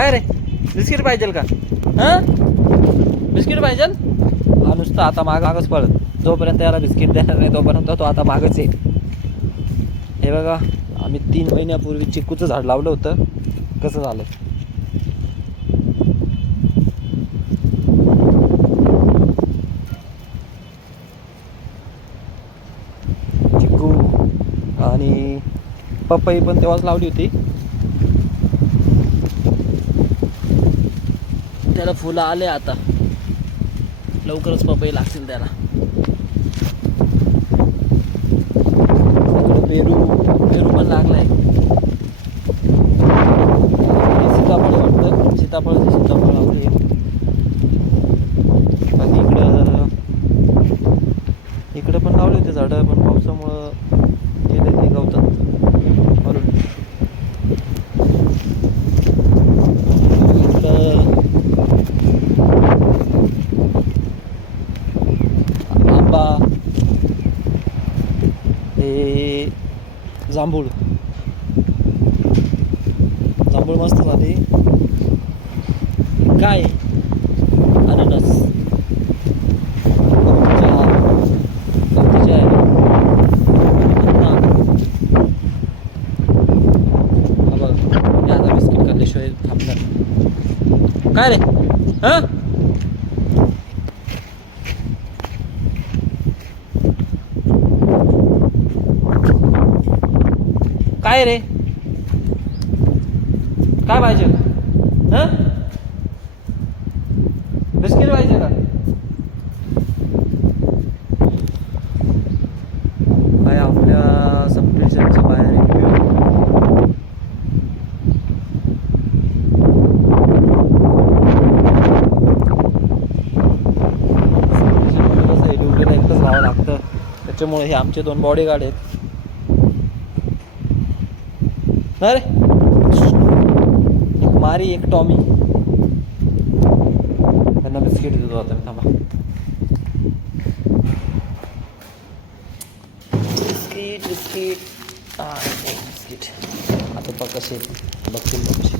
काय रे बिस्किट पाहिजे का? हां बिस्किट पाहिजे. हा नुसतं आता मागच पळत. जोपर्यंत याला बिस्किट देणार नाही तोपर्यंत तो आता मागच आहे. हे बघा आम्ही 3 महिन्यापूर्वी चिकूचं झाड लावलं होतं. कसं झालं. चिकू आणि पपई पण तेव्हाच लावली होती. त्याला फुलं आले आता. लवकरच पपई लागतील त्याला. पेरू पण लागलाय. सीताफळ वाटतं. सीताफळ लावले. बाकी इकडं पण लावले होते झाडं पण पावसामुळं गेले ते गवतात म्हणून. इकडं आंबा हे जांभूळ मस्त झाली. काय अननस आता बिस्किट खाल्ल्याशिवाय थांबणार काय रे. हां काय रे काय पाहिजे. हां बिस्किट पाहिजे का? काय आपल्या सबस्टेशनच्या बाहेर एकच राहावं लागतं. त्याच्यामुळे हे आमचे 2 बॉडीगार्ड आहेत. अरे एक मारी एक टॉमी. त्यांना बिस्किट देतो आता मी. थांबा बिस्किट बिस्किट आता बघ कसे बघतील कसे.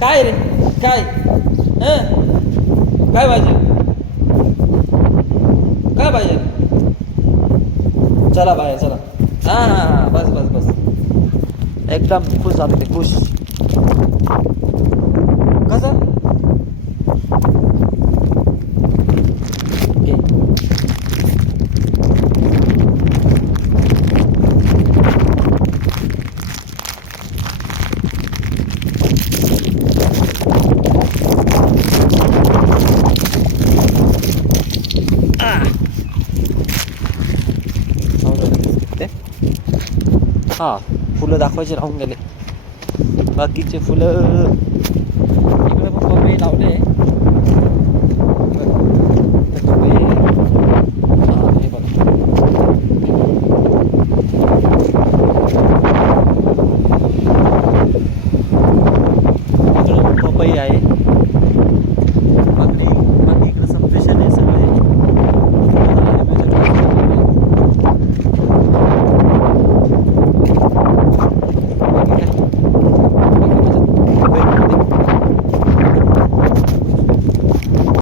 काय रे काय काय पाहिजे काय पाहिजे. चला बाहेर चला. हां बस एकदम खुश झाले ते खुश. कसं ओके. हां फुलं दाखवायचे राहून गेले. बाकीचे फुलं इकडे पण पपई लावले.